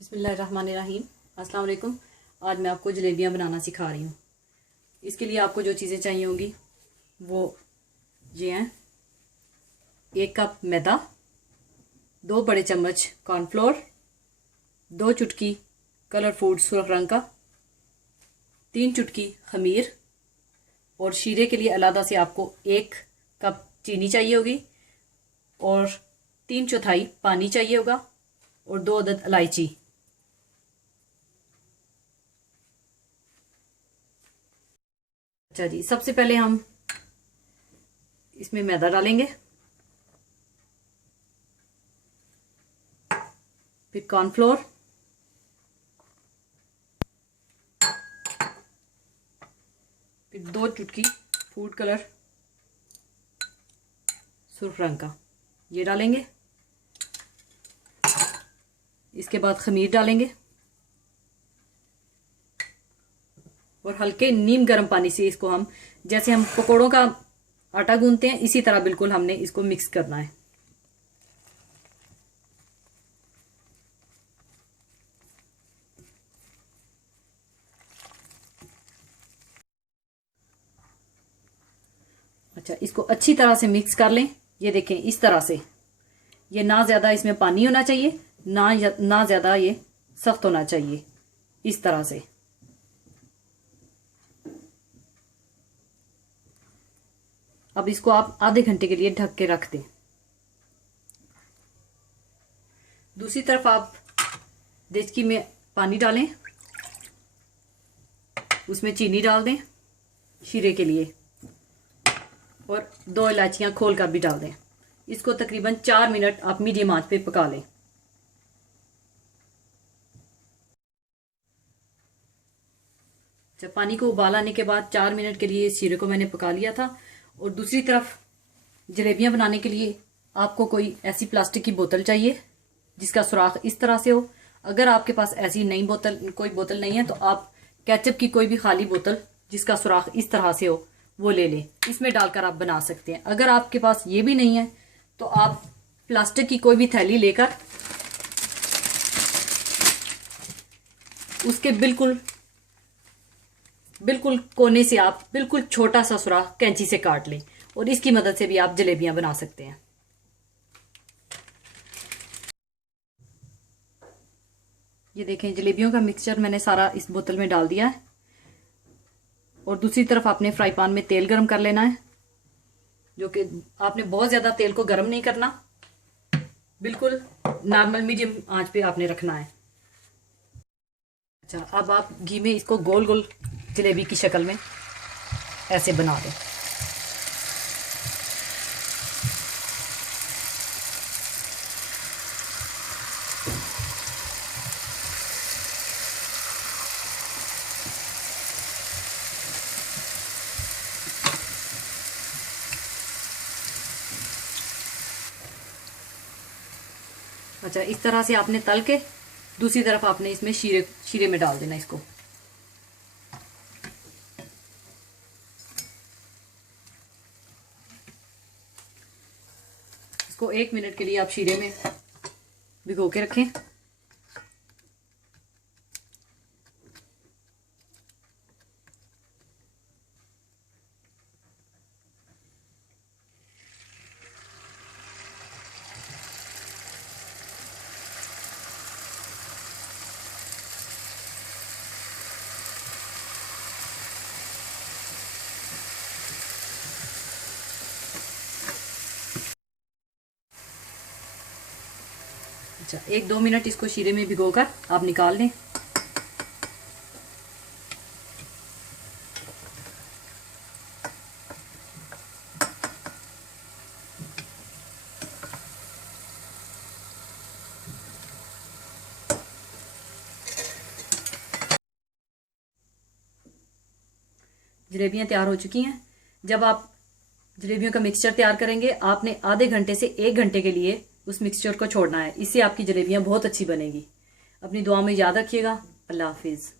बिस्मिल्लाहिर्रहमानिर्रहीम। अस्सलाम वालेकुम। आज मैं आपको जलेबियाँ बनाना सिखा रही हूँ। इसके लिए आपको जो चीज़ें चाहिए होंगी वो ये हैं: 1 कप मैदा, 2 बड़े चम्मच कॉर्नफ्लोर, 2 चुटकी कलर फूड सुर्ख रंग का, 3 चुटकी खमीर, और शीरे के लिए अलग से आपको 1 कप चीनी चाहिए होगी, और 3/4 पानी चाहिए होगा, और 2 अदद इलायची। अच्छा जी, सबसे पहले हम इसमें मैदा डालेंगे, फिर कॉर्नफ्लोर, फिर 2 चुटकी फूड कलर सुर्ख रंग का ये डालेंगे। इसके बाद खमीर डालेंगे और हल्के नीम गर्म पानी से इसको हम, जैसे हम पकोड़ों का आटा गूंथते हैं, इसी तरह बिल्कुल हमने इसको मिक्स करना है। अच्छा, इसको अच्छी तरह से मिक्स कर लें। ये देखें, इस तरह से। ये ना ज्यादा इसमें पानी होना चाहिए, ना ज्यादा ये सख्त होना चाहिए, इस तरह से। अब इसको आप आधे घंटे के लिए ढक के रख दें। दूसरी तरफ आप देचकी में पानी डालें, उसमें चीनी डाल दें शीरे के लिए, और 2 इलायचियां खोल कर भी डाल दें। इसको तकरीबन 4 मिनट आप मीडियम आंच पे पका लें। जब पानी को उबाल आने के बाद 4 मिनट के लिए शीरे को मैंने पका लिया था। और दूसरी तरफ जलेबियां बनाने के लिए आपको कोई ऐसी प्लास्टिक की बोतल चाहिए जिसका सुराख इस तरह से हो। अगर आपके पास ऐसी नई कोई बोतल नहीं है तो आप केचप की कोई भी खाली बोतल जिसका सुराख इस तरह से हो वो ले लें, इसमें डालकर आप बना सकते हैं। अगर आपके पास ये भी नहीं है तो आप प्लास्टिक की कोई भी थैली लेकर उसके बिल्कुल कोने से आप बिल्कुल छोटा सा सुराख कैंची से काट लें, और इसकी मदद से भी आप जलेबियां बना सकते हैं। ये देखें, जलेबियों का मिक्सचर मैंने सारा इस बोतल में डाल दिया है। और दूसरी तरफ आपने फ्राई पैन में तेल गरम कर लेना है, जो कि आपने बहुत ज्यादा तेल को गरम नहीं करना, बिल्कुल नॉर्मल मीडियम आंच पे आपने रखना है। अच्छा, अब आप घी में इसको गोल गोल जलेबी की शक्ल में ऐसे बना दें। अच्छा, इस तरह से आपने तल के दूसरी तरफ आपने इसमें शीरे में डाल देना इसको। इसको 1 मिनट के लिए आप शीरे में भिगो के रखें। अच्छा, 1-2 मिनट इसको शीरे में भिगोकर आप निकाल लें। जलेबियाँ तैयार हो चुकी हैं। जब आप जलेबियों का मिक्सचर तैयार करेंगे, आपने आधे घंटे से 1 घंटे के लिए उस मिक्सचर को छोड़ना है। इससे आपकी जलेबियाँ बहुत अच्छी बनेगी। अपनी दुआ में याद रखिएगा। अल्लाह हाफिज़।